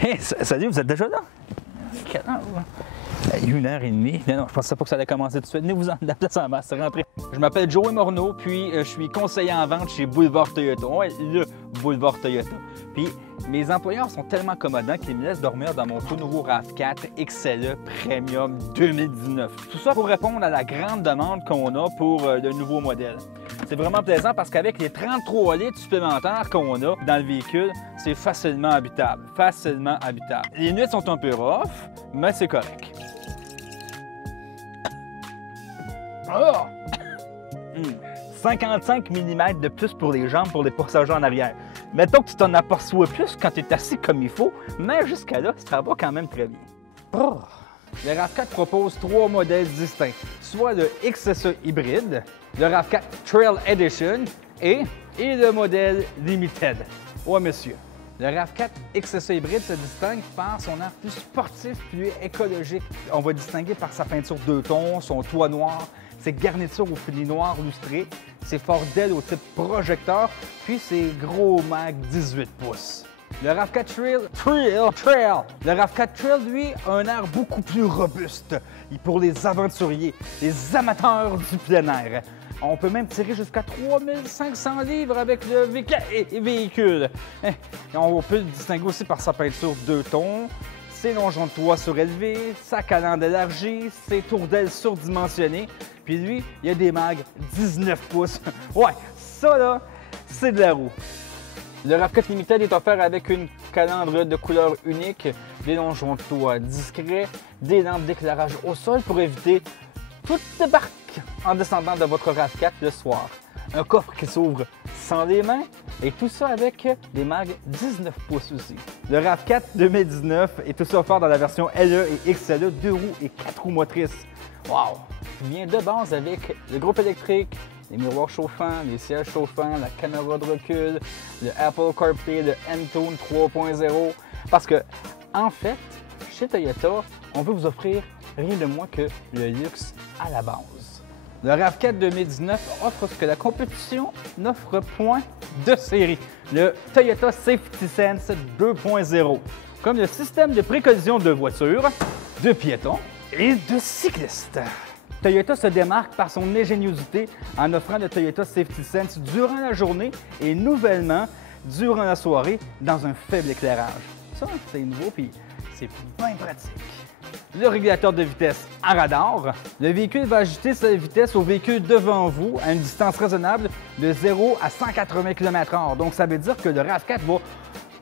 Hey, salut, vous êtes déjà là? Quelle heure? 1h30. Non, je pensais pas que ça allait commencer tout de suite. Venez-vous-en de la place en masse, c'est rentré. Je m'appelle Joey Morneau, puis je suis conseiller en vente chez Boulevard Toyota. Ouais, le Boulevard Toyota. Puis mes employeurs sont tellement accommodants qu'ils me laissent dormir dans mon tout nouveau RAV4 XLE Premium 2019. Tout ça pour répondre à la grande demande qu'on a pour le nouveau modèle. C'est vraiment plaisant parce qu'avec les 33 litres supplémentaires qu'on a dans le véhicule, c'est facilement habitable. Facilement habitable. Les nuits sont un peu rough, mais c'est correct. Oh! 55 mm de plus pour les jambes pour les passagers en arrière. Mettons que tu t'en aperçois plus quand tu es assis comme il faut, mais jusqu'à là, ça va quand même très bien. Oh! Le RAV4 propose 3 modèles distincts, soit le XSE hybride, le RAV4 Trail Edition et le modèle Limited. Ouais, monsieur. Le RAV4 XSE hybride se distingue par son air plus sportif, plus écologique. On va distinguer par sa peinture 2 tons, son toit noir, ses garnitures au fini noir lustré, ses forts d'ailes au type projecteur, puis ses gros mag 18 pouces. Le RAV4 Trail. Le RAV4 Trail, lui, a un air beaucoup plus robuste pour les aventuriers, les amateurs du plein air. On peut même tirer jusqu'à 3500 livres avec le véhicule. On peut le distinguer aussi par sa peinture 2 tons, ses longeons de toit surélevés, sa calandre élargie, ses tours d'ailes surdimensionnées. Puis lui, il y a des mags 19 pouces. Ouais, ça là, c'est de la roue. Le RAV4 Limited est offert avec une calandre de couleur unique, des longeons de toit discrets, des lampes d'éclairage au sol pour éviter toute débarque en descendant de votre RAV4 le soir. Un coffre qui s'ouvre sans les mains et tout ça avec des mags 19 pouces aussi. Le RAV4 2019 est aussi offert dans la version LE et XLE, 2 roues et 4 roues motrices. Wow! Il vient de base avec le groupe électrique, les miroirs chauffants, les sièges chauffants, la caméra de recul, le Apple CarPlay, le Entune 3.0. Parce que, en fait, chez Toyota, on veut vous offrir rien de moins que le luxe à la base. Le RAV4 2019 offre ce que la compétition n'offre point de série, le Toyota Safety Sense 2.0, comme le système de précollision de voitures, de piétons et de cyclistes. Toyota se démarque par son ingéniosité en offrant le Toyota Safety Sense durant la journée et nouvellement durant la soirée dans un faible éclairage. Ça, c'est nouveau puis c'est bien pratique. Le régulateur de vitesse en radar. Le véhicule va ajuster sa vitesse au véhicule devant vous à une distance raisonnable de 0 à 180 km/h. Donc, ça veut dire que le RAV4 va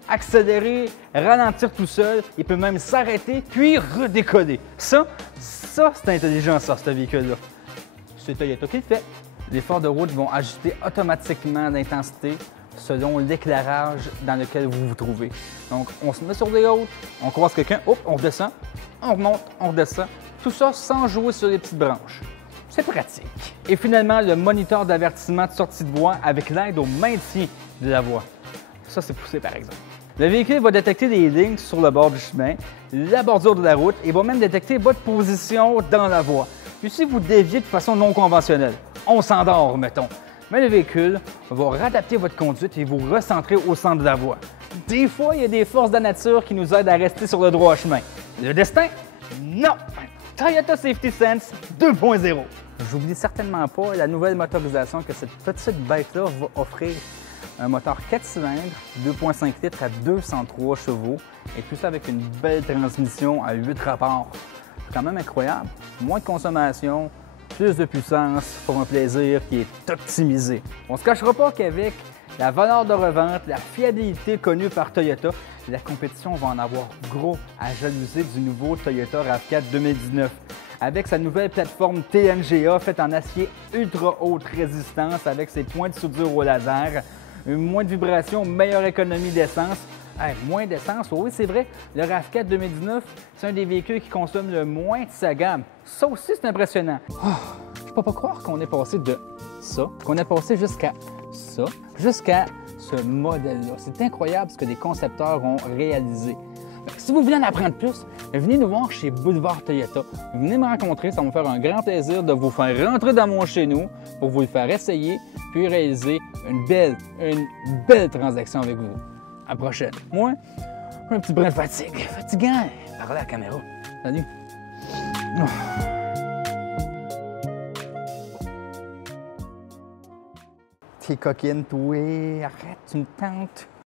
accélérer, ralentir tout seul. Il peut même s'arrêter puis redécoller. Ça, c'est intelligent, ça, ce véhicule-là. C'est Toyota qui le fait. Les phares de route vont ajuster automatiquement l'intensité selon l'éclairage dans lequel vous vous trouvez. Donc, on se met sur des hautes, on croise quelqu'un, hop, on redescend, on remonte, on redescend. Tout ça sans jouer sur les petites branches. C'est pratique. Et finalement, le moniteur d'avertissement de sortie de voie avec l'aide au maintien de la voie. Ça, c'est poussé, par exemple. Le véhicule va détecter les lignes sur le bord du chemin, la bordure de la route et va même détecter votre position dans la voie. Puis si vous déviez de façon non conventionnelle, on s'endort, mettons. Mais le véhicule va réadapter votre conduite et vous recentrer au centre de la voie. Des fois, il y a des forces de la nature qui nous aident à rester sur le droit chemin. Le destin? Non! Toyota Safety Sense 2.0. J'oublie certainement pas la nouvelle motorisation que cette petite bête-là va offrir. Un moteur 4 cylindres, 2.5 litres à 203 chevaux et tout ça avec une belle transmission à 8 rapports. C'est quand même incroyable. Moins de consommation, plus de puissance pour un plaisir qui est optimisé. On ne se cachera pas qu'avec la valeur de revente, la fiabilité connue par Toyota, la compétition va en avoir gros à jalouser du nouveau Toyota RAV4 2019. Avec sa nouvelle plateforme TNGA faite en acier ultra haute résistance avec ses points de soudure au laser, moins de vibrations, meilleure économie d'essence. Moins d'essence, oui, c'est vrai. Le RAV4 2019, c'est un des véhicules qui consomme le moins de sa gamme. Ça aussi, c'est impressionnant. Je ne peux pas croire qu'on est passé de ça, qu'on est passé jusqu'à ça, jusqu'à ce modèle-là. C'est incroyable ce que les concepteurs ont réalisé. Si vous voulez en apprendre plus, venez nous voir chez Boulevard Toyota. Venez me rencontrer, ça va me faire un grand plaisir de vous faire rentrer dans mon chez nous pour vous le faire essayer, puis réaliser une belle transaction avec vous. À la prochaine. Moi, Un petit brin de fatigue. Fatigant. Parler à la caméra. Salut. Oh. T'es coquine, toi. Arrête, tu me tentes.